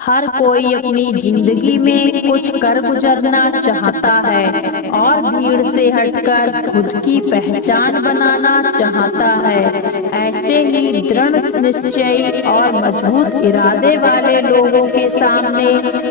हर कोई अपनी जिंदगी में कुछ कर गुजरना चाहता है और भीड़ से हटकर खुद की पहचान बनाना चाहता है। ऐसे ही दृढ़ निश्चय और मजबूत इरादे वाले लोगों के सामने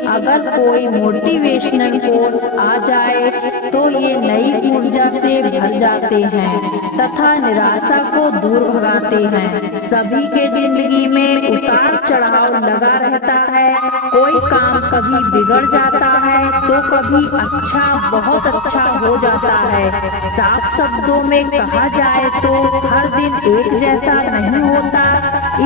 अगर कोई मोटिवेशनल कोर्स आ जाए तो ये नई ऊर्जा से भर जाते हैं तथा निराशा को दूर भगाते हैं। सभी के जिंदगी में उतार चढ़ाव लगा रहता है। कोई काम कभी बिगड़ जाता है तो कभी बहुत अच्छा हो जाता है। साफ शब्दों में कहा जाए तो हर दिन एक जैसा नहीं होता,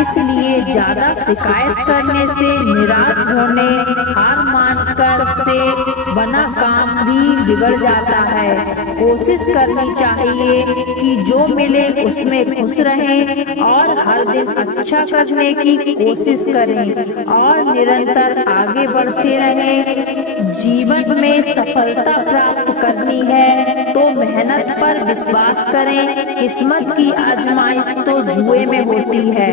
इसलिए ज्यादा शिकायत करने से, निराश होने, हार मानकर से बना काम भी बिगड़ जाता है। कोशिश करनी चाहिए कि जो मिले उसमें खुश रहें और हर दिन अच्छा करने की कोशिश करें और निरंतर आगे बढ़ते रहें। जीवन में सफलता प्राप्त करनी है तो मेहनत पर विश्वास करें। किस्मत की आजमाइश तो जुए में होती है।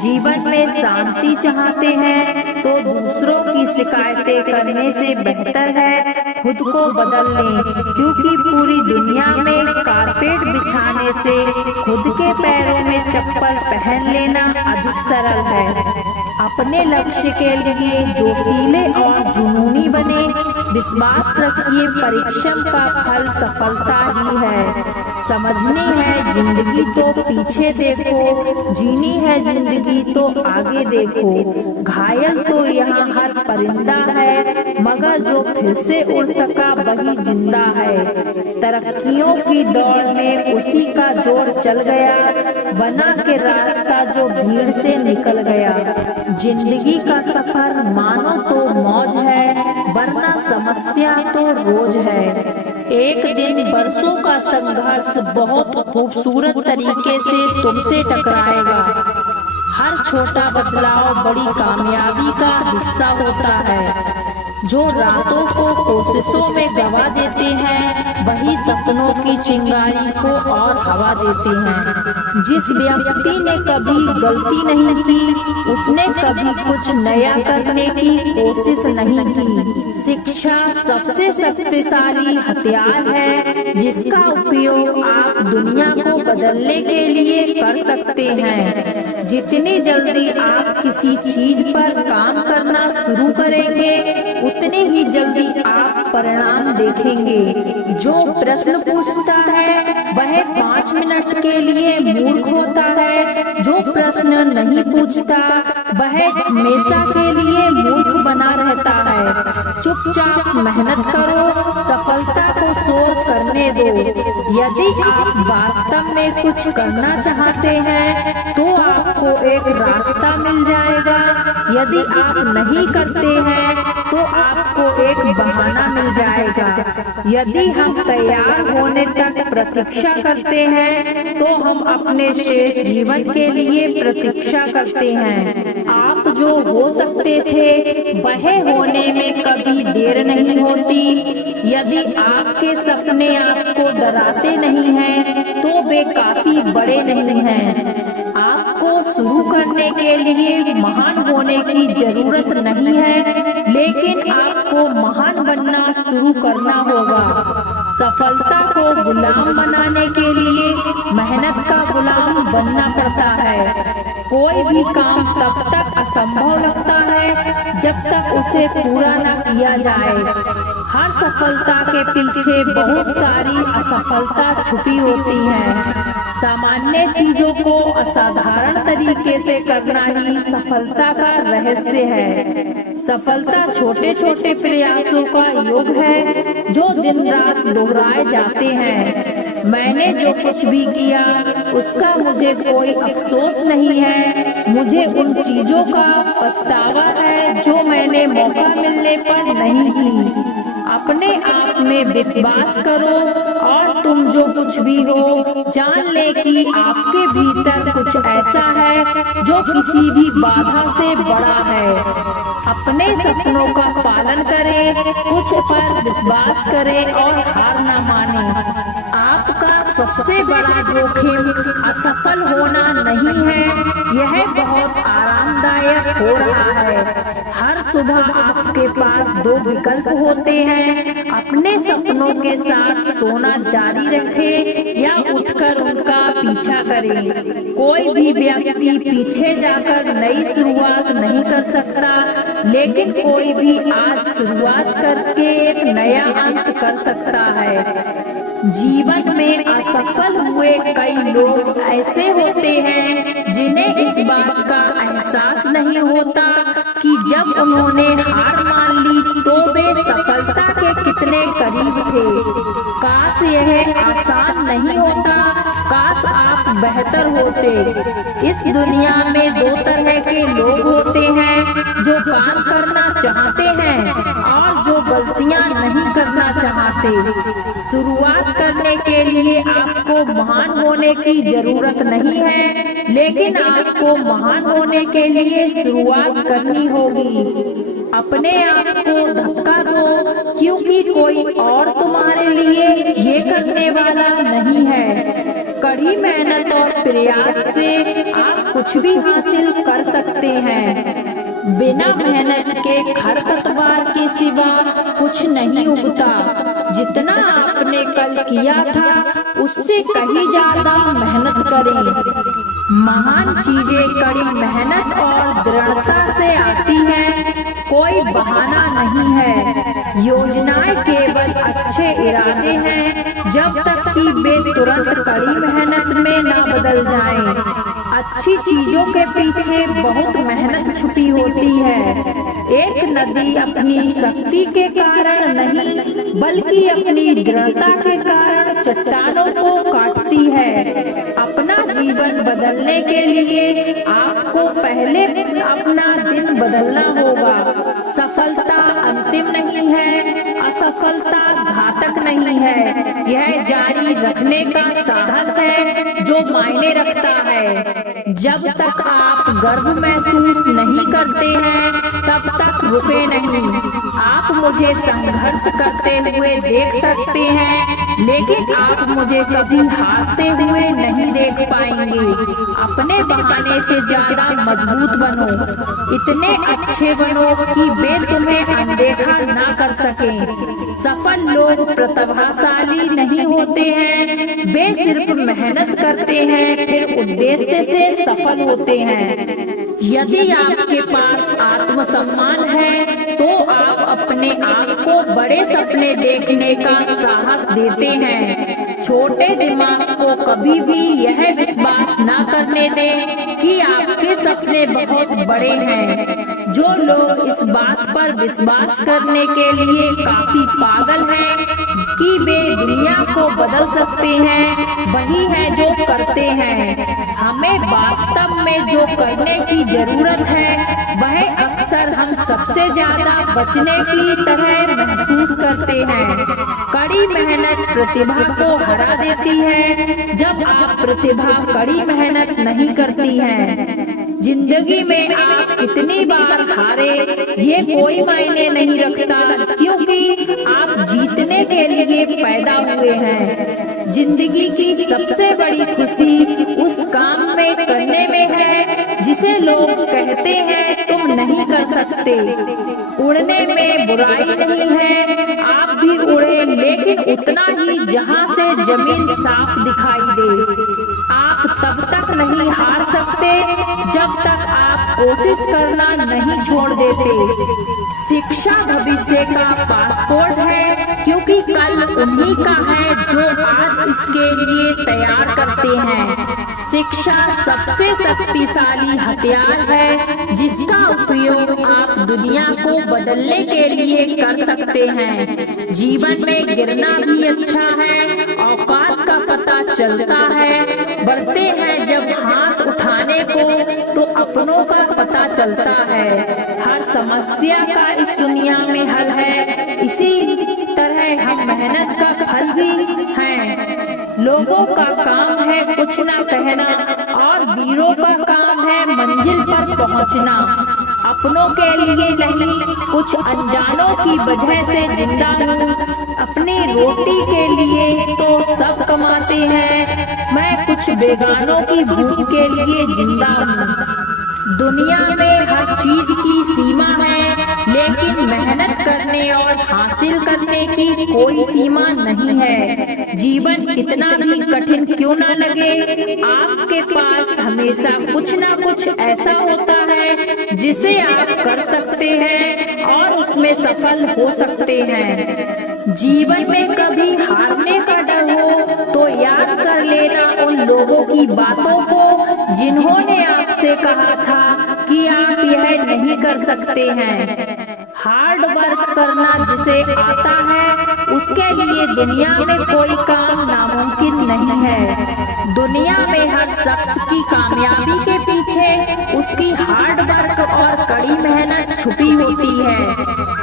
जीवन में शांति चाहते हैं तो दूसरों की शिकायतें करने से बेहतर है खुद को बदल लें, क्योंकि पूरी दुनिया में कारपेट बिछाने से खुद के पैरों में चप्पल पहन लेना अधिक सरल है। अपने लक्ष्य के लिए जोशीले और जुनूनी बने। विश्वास रखिए, परिश्रम का फल सफलता ही है। समझनी है जिंदगी तो पीछे देखो, जीनी है जिंदगी तो आगे देखो। घायल तो यहाँ हर परिंदा है, मगर जो फिर से उड़ सका वही जिंदा है। तरक्कियों की दौड़ में उसी का जोर चल गया, बना के रास्ता जो भीड़ से निकल गया। जिंदगी का सफर मानो तो मौज है, वरना समस्या तो रोज है। एक दिन बरसों का संघर्ष बहुत खूबसूरत तरीके से तुमसे टकराएगा। हर छोटा बदलाव बड़ी कामयाबी का हिस्सा होता है। जो रातों को कोशिशों में गवा देते हैं वही सपनों की चिंगारी को और हवा देते हैं। जिस व्यक्ति ने कभी गलती नहीं की उसने कभी कुछ नया करने की कोशिश नहीं की। शिक्षा सबसे शक्तिशाली हथियार है जिसका उपयोग आप दुनिया को बदलने के लिए कर सकते हैं। जितनी जल्दी आप किसी चीज पर काम करना शुरू करेंगे उतनी ही जल्दी आप परिणाम देखेंगे। जो प्रश्न पूछता है वह 5 मिनट के लिए मूर्ख होता है, जो प्रश्न नहीं पूछता वह हमेशा के लिए मूर्ख बना रहता है। चुपचाप मेहनत करो, सफलता को शोर करने दो। यदि आप वास्तव में कुछ करना चाहते हैं तो आपको एक रास्ता मिल जाएगा। यदि आप नहीं करते हैं तो आपको एक बहाना मिल जाएगा। यदि हम तैयार होने तक प्रतीक्षा करते हैं तो हम अपने शेष जीवन के लिए प्रतीक्षा करते हैं। आप जो हो सकते थे वह होने में कभी देर नहीं होती। यदि आपके सपने आपको डराते नहीं हैं तो वे काफी बड़े नहीं हैं। आपको शुरू करने के लिए महान होने की जरूरत नहीं है, लेकिन आपको महान बनना शुरू करना होगा। सफलता को गुलाम बनाने के लिए मेहनत का गुलाम बनना पड़ता है। कोई भी काम तब तक असंभव लगता है जब तक उसे पूरा न किया जाए। हर सफलता के पीछे बहुत सारी असफलता छुपी होती है। सामान्य चीजों को असाधारण तरीके से करना ही सफलता का रहस्य है। सफलता छोटे छोटे प्रयासों का योग है जो दिन रात दोहराए जाते हैं। मैंने जो कुछ भी किया उसका मुझे कोई अफसोस नहीं है। मुझे उन चीजों का पछतावा है जो मैंने मौका मिलने पर नहीं की। अपने आप में विश्वास करो और तुम जो कुछ भी हो जान ले कि आपके भीतर कुछ ऐसा है जो किसी भी बाधा से बड़ा है। अपने सपनों का पालन करें, कुछ पर विश्वास करें और हार न माने। आपका सबसे बड़ा जोखिम असफल होना नहीं है, यह बहुत आरामदायक हो रहा है। हर आपके पास दो विकल्प होते हैं, अपने सपनों के साथ सोना जारी रखें या उठकर उनका पीछा करें। कोई भी व्यक्ति पीछे जाकर नई शुरुआत नहीं कर सकता, लेकिन कोई भी आज शुरुआत करके एक नया अंत कर सकता है। जीवन में असफल हुए कई लोग ऐसे होते हैं जिन्हें इस बात का एहसास नहीं होता कि जब उन्होंने हार मान ली तो वे सफलता के कितने करीब थे। काश यह आसान नहीं होता, काश आप बेहतर होते। इस दुनिया में दो तरह के लोग होते हैं, जो काम करना चाहते हैं और जो गलतियां नहीं करना चाहते। शुरुआत करने के लिए आपको महान होने की जरूरत नहीं है, लेकिन आपको महान होने के लिए शुरुआत करनी होगी। अपने आप को धक्का दो, क्योंकि कोई और तुम्हारे लिए ये करने वाला नहीं है। कड़ी मेहनत और प्रयास से आप कुछ भी हासिल कर सकते हैं। बिना मेहनत के खरपतवार के सिवा कुछ नहीं उगता। जितना आपने कल किया था उससे कहीं ज्यादा मेहनत करें। महान चीजें कड़ी मेहनत और दृढ़ता से आती हैं, कोई बहाना नहीं है। योजनाएं केवल अच्छे इरादे हैं, जब तक कि वे तुरंत कड़ी मेहनत में न बदल जाएं। अच्छी चीजों के पीछे बहुत मेहनत छुपी होती है। एक नदी अपनी शक्ति के कारण नहीं, बल्कि अपनी दृढ़ता के कारण चट्टानों को काटती है। अपना जीवन बदलने के लिए आपको पहले अपना दिन बदलना होगा। सफलता अंतिम नहीं है, असफलता घातक नहीं है। यह जारी रखने का साहस है जो मायने रखता है। जब तक आप गर्व महसूस नहीं करते हैं, तब तक रुके नहीं। आप मुझे संघर्ष करते हुए देख सकते हैं, लेकिन आप मुझे कभी हारते हुए नहीं देख पाएंगे। अपने बहाने से ज्यादा मजबूत बनो, इतने अच्छे बनो कि वे तुम्हें अनदेखा ना कर सके। सफल लोग प्रतिभाशाली नहीं होते हैं, वे सिर्फ मेहनत करते हैं, फिर उद्देश्य से सफल होते हैं। यदि आपके पास आत्मसम्मान है तो आप अपने आप को बड़े सपने देखने का साहस देते हैं। छोटे दिमाग को कभी भी यह विश्वास न करने दें कि आपके सपने बहुत बड़े हैं। जो लोग इस बात पर विश्वास करने के लिए काफी पागल हैं कि वे दुनिया को बदल सकते हैं, वही है जो करते हैं। हमें वास्तव में जो करने की जरूरत है वह अक्सर हम सबसे ज्यादा बचने की तरह महसूस करते हैं। कड़ी मेहनत प्रतिभा को हरा देती है, जब आप प्रतिभा कड़ी मेहनत नहीं करती है। जिंदगी में आप कितनी बार हारे ये कोई मायने नहीं रखता, क्योंकि आप जीतने के लिए पैदा हुए हैं। जिंदगी की सबसे बड़ी खुशी उस काम में करने में है जिसे लोग कहते हैं तुम नहीं कर सकते। उड़ने में बुराई नहीं है, आप भी उड़े, लेकिन उतना ही जहाँ से जमीन साफ दिखाई दे। आप तब तक नहीं हार सकते जब तक आप कोशिश करना नहीं छोड़ देते। शिक्षा भविष्य का पासपोर्ट है, क्योंकि कल उन्हीं का है जो आज इसके लिए तैयार करते हैं। शिक्षा सबसे शक्तिशाली हथियार है जिसका उपयोग आप दुनिया को बदलने के लिए कर सकते हैं। जीवन में गिरना भी अच्छा है, औकात का पता चलता है। बढ़ते हैं जब हाथ उठाने को तो अपनों का पता चलता है। हर समस्या का इस दुनिया में हल है, इसी तरह हम मेहनत का फल भी हैं। लोगों का काम है कुछ ना कहना और वीरों का काम है मंजिल पर पहुंचना। अपनों के लिए नहीं, कुछ अनजानों की वजह से जिंदा हूँ। अपनी रोटी के लिए तो सब कमाते हैं, मैं कुछ बेगानों की भूख के लिए जिंदा हूँ। दुनिया में हर चीज की सीमा है, लेकिन लेकिन मेहनत करने और हासिल करने की कोई सीमा नहीं है। जीवन कितना भी कठिन क्यों ना लगे, आपके पास हमेशा कुछ ना कुछ ऐसा होता है जिसे आप कर सकते हैं और उसमें सफल हो सकते हैं। जीवन में कभी हारने का डर हो तो याद कर लेना उन लोगों की बातों को जिन्होंने आपसे कहा था कि आप यह नहीं कर सकते हैं। हार्ड वर्क करना जिसे आता है उसके लिए दुनिया में कोई काम नामुमकिन नहीं है। दुनिया में हर शख्स की कामयाबी के पीछे उसकी हार्ड वर्क और कड़ी मेहनत छुपी होती है।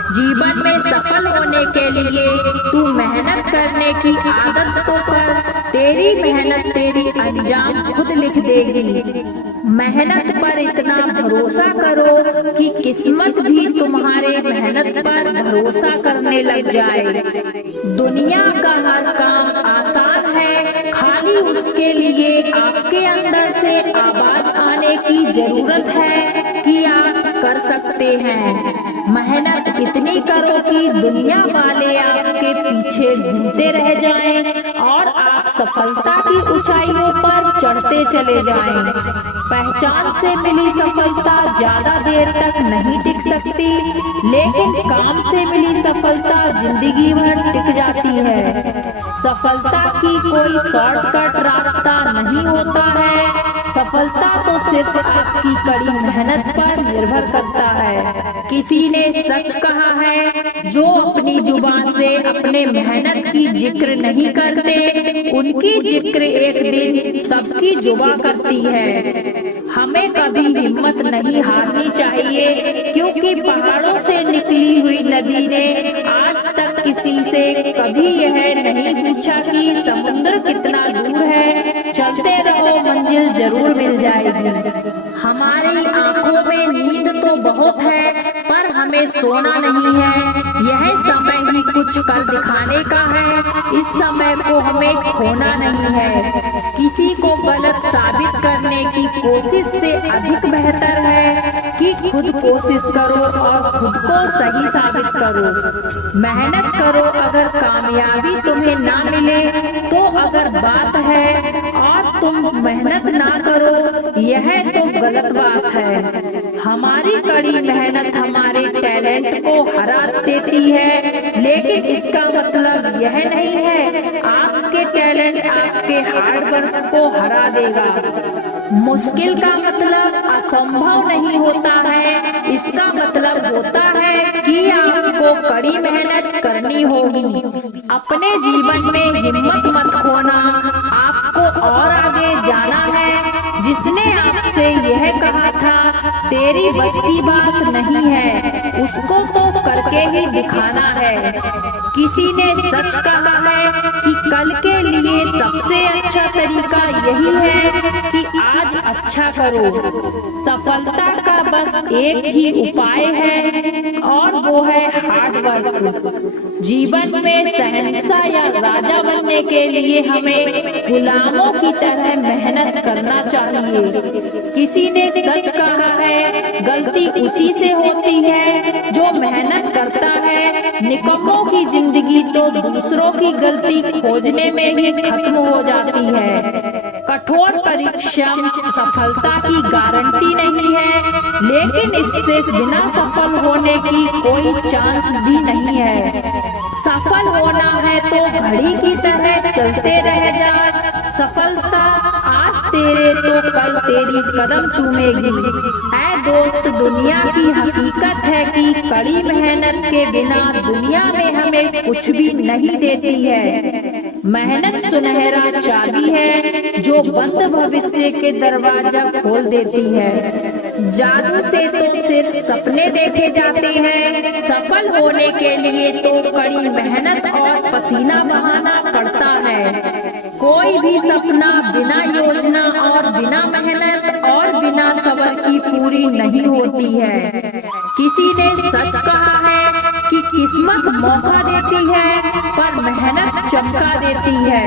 जीवन में सफल होने के लिए तू मेहनत करने की आदत तो कर, तेरी मेहनत तेरी अंजाम खुद लिख देगी। मेहनत पर इतना भरोसा करो कि किस्मत भी तुम्हारे मेहनत पर भरोसा करने लग जाए। दुनिया का हर काम आसान है, खाली उसके लिए आपके अंदर से आवाज आने की जरूरत है कि आप कर सकते हैं। मेहनत इतनी करो कि दुनिया वाले आपके पीछे घूमते रह जाएं और आप सफलता की ऊंचाइयों पर चढ़ते चले जाएं। पहचान से मिली सफलता ज्यादा देर तक नहीं टिक सकती, लेकिन काम से मिली सफलता जिंदगी भर टिक जाती है। सफलता की कोई शॉर्टकट रास्ता नहीं होता है। सफलता तो सिर्फ आपकी कड़ी मेहनत पर निर्भर करता है। किसी ने सच कहा है, जो अपनी जुबान से अपने मेहनत की जिक्र नहीं करते उनकी जिक्र एक दिन सबकी जुबा करती है। हमें कभी हिम्मत नहीं हारनी चाहिए, क्योंकि पहाड़ों से निकली हुई नदी ने आज तक किसी से कभी यह नहीं पूछा कि समुद्र कितना दूर है। चलते रहो, मंजिल जरूर मिल जाएगी। हमारी आंखों में नींद तो बहुत है, पर हमें सोना नहीं है। यह समय ही कुछ कर दिखाने का है, इस समय को हमें खोना नहीं है। किसी को गलत साबित करने की कोशिश से अधिक बेहतर है कि खुद कोशिश करो और खुद को सही साबित करो। मेहनत करो, अगर कामयाबी तुम्हें ना मिले तो अगर बात है, और तुम मेहनत ना करो यह तो गलत बात है। हमारी कड़ी मेहनत हमारे टैलेंट को हरा देती है, लेकिन इसका मतलब यह नहीं है आपके टैलेंट आपके हार्ड वर्क को हरा देगा। मुश्किल का मतलब असंभव नहीं होता है, इसका मतलब होता है कि आपको कड़ी मेहनत करनी होगी। अपने जीवन में हिम्मत मत खोना, आपको और आगे जाना है। जिसने आपसे यह कहा था तेरी बस की बात नहीं है, उसको तो करके ही दिखाना है। किसी ने सच कहा है कि कल के लिए सबसे अच्छा तरीका यही है कि आज अच्छा करो। सफलता का बस एक ही उपाय है और वो है हार्ड वर्क। जीवन में शहंशाह या राजा बनने के लिए हमें गुलामों की तरह मेहनत करना चाहिए। किसी ने सच कहा है, गलती उसी से होती है जो मेहनत करता है। निकम्मों की जिंदगी तो दूसरों की गलती खोजने में ही खत्म हो जाती है। कठोर परिश्रम सफलता की गारंटी नहीं है, लेकिन इससे बिना सफल होने की कोई चांस भी नहीं है। सफल होना है तो घड़ी की तरह चलते रह जा। सफलता आज तेरे तो कल तेरी कदम चूमेगी। ऐ दोस्त, दुनिया की हकीकत है कि कड़ी मेहनत के बिना दुनिया में हमें कुछ भी नहीं देती है। मेहनत सुनहरा चाबी है जो बंद भविष्य के दरवाजा खोल देती है। जादू से तो सिर्फ सपने देखे जाते हैं, सफल होने के लिए तो कड़ी मेहनत और पसीना बहाना पड़ता है। कोई भी सपना बिना योजना और बिना मेहनत और बिना सब्र की पूरी नहीं होती है। किसी ने सच कहा है कि किस्मत मौका देती है पर मेहनत चमका देती है।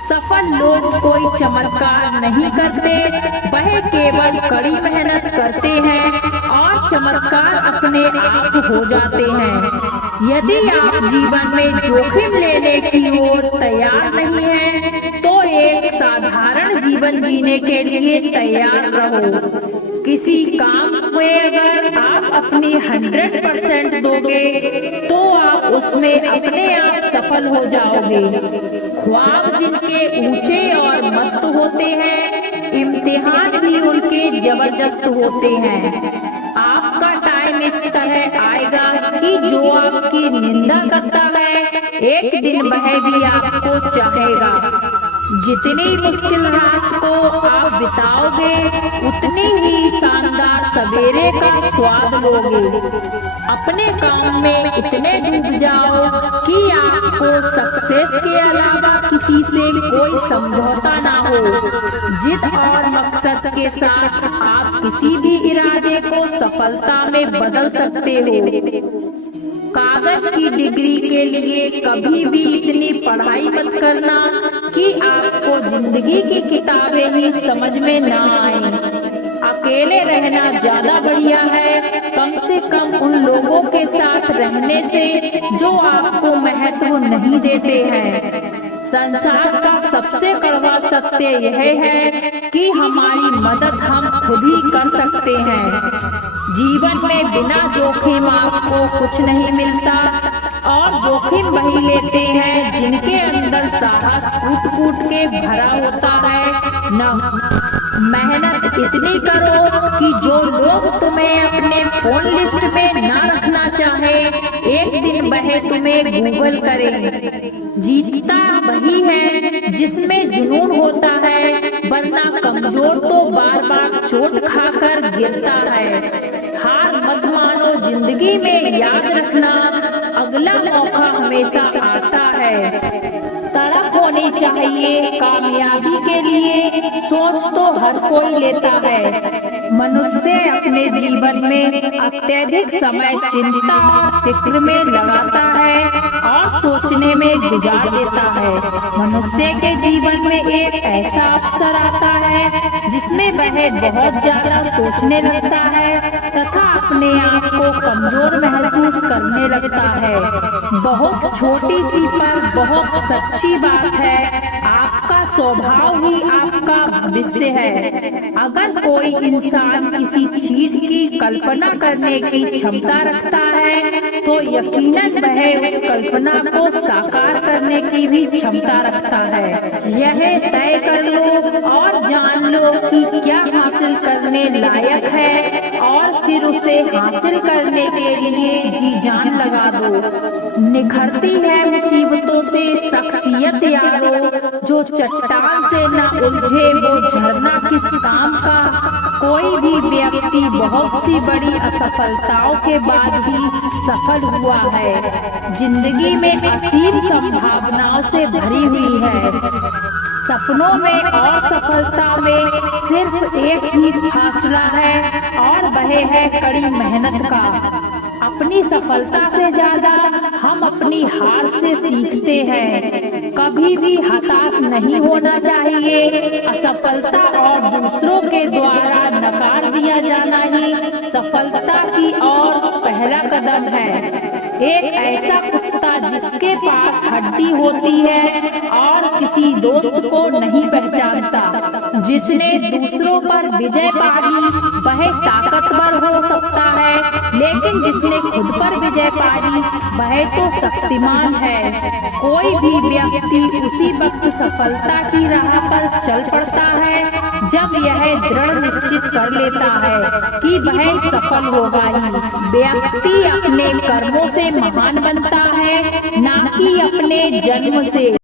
सफल लोग कोई चमत्कार नहीं करते, वह केवल कड़ी मेहनत करते हैं और चमत्कार अपने आप हो जाते हैं। यदि आप जीवन में जोखिम लेने की ओर तैयार नहीं हैं, तो एक साधारण जीवन जीने के लिए तैयार रहो। किसी काम में अगर आप अपनी 100% दोगे, तो आप उसमें अपने आप सफल हो जाओगे। ख्वाब जिनके ऊंचे और मस्त होते हैं, इम्तिहान भी उनके जबरदस्त होते हैं। आपका टाइम इस तरह आएगा कि जो आपकी निंदा करता है, एक दिन वह भी आपको चाहेगा। जितनी मुश्किल रात को आप बिताओगे, उतनी ही शानदार सवेरे का स्वाद लोगे। अपने काम में इतने डूब जाओ कि आपको सक्सेस के अलावा किसी से कोई समझौता ना हो। जिद और मकसद के साथ आप किसी भी इरादे को सफलता में बदल सकते हो। कागज की डिग्री के लिए कभी भी इतनी पढ़ाई मत करना कि आपको जिंदगी की किताबें ही समझ में ना आए। अकेले रहना ज्यादा बढ़िया है, कम से कम उन लोगों के साथ रहने से जो आपको महत्व नहीं देते हैं। संसार का सबसे कड़वा सत्य यह है कि हमारी मदद हम खुद ही कर सकते हैं। जीवन में बिना जोखिम आपको कुछ नहीं मिलता, और जोखिम वही लेते हैं जिनके अंदर साहस कूट कूट के भरा होता है। न मेहनत इतनी करो कि जो लोग तुम्हें अपने फोन लिस्ट में ना रखना चाहे, एक दिन वह तुम्हें गूगल करे। जीतता वही है जिसमें जुनून होता है, वरना कमजोर तो बार बार चोट खाकर गिरता है। हार मत मानो, जिंदगी में याद रखना, अगला मौका हमेशा आता है। तड़प होनी चाहिए कामयाबी के लिए, सोच तो हर कोई लेता है। मनुष्य अपने जीवन में अत्यधिक समय चिंता फिक्र में लगाता है और सोचने में गुजार देता है। मनुष्य के जीवन में एक ऐसा अवसर आता है जिसमें वह बहुत ज्यादा सोचने लगता है तथा अपने आप को कमजोर महसूस करने लगता है। बहुत छोटी सी पर बहुत सच्ची बात है, आपका स्वभाव ही आपका भविष्य है। अगर कोई इंसान किसी चीज की कल्पना करने की क्षमता रखता है, तो यकीनन वह उस कल्पना को साकार करने की भी क्षमता रखता है। यह तय कर लो और जान लो कि क्या हासिल करने लायक है, और फिर उसे हासिल करने के लिए जी जान लगा दो। निखरती है मुसीबतों से शख्सियत यारो, जो चट्टान से न उलझे वो झरना किस काम का। कोई भी व्यक्ति बहुत सी बड़ी असफलताओं के बाद ही सफल हुआ है। जिंदगी में असीम संभावनाओं से भरी हुई है। सपनों में और सफलता में सिर्फ एक ही फासला है, और वह है कड़ी मेहनत का। अपनी सफलता से ज्यादा हम अपनी हार से सीखते हैं। कभी भी हताश नहीं होना चाहिए। असफलता और दूसरों के द्वारा नकार दिया जाना ही सफलता की ओर पहला कदम है। एक ऐसा कुत्ता जिसके पास हड्डी होती है और किसी दोस्त को नहीं पहचानता, जिसने दूसरों पर विजय पा ली, वह ताकतवर हो सकता है, लेकिन जिसने खुद पर विजय पा ली वह तो शक्तिमान है। कोई भी व्यक्ति उसी वक्त सफलता की राह पर चल पड़ता है जब यह दृढ़ निश्चित कर लेता है कि वह सफल होगा ही। व्यक्ति अपने कर्मों से महान बनता है, ना कि अपने जन्म से।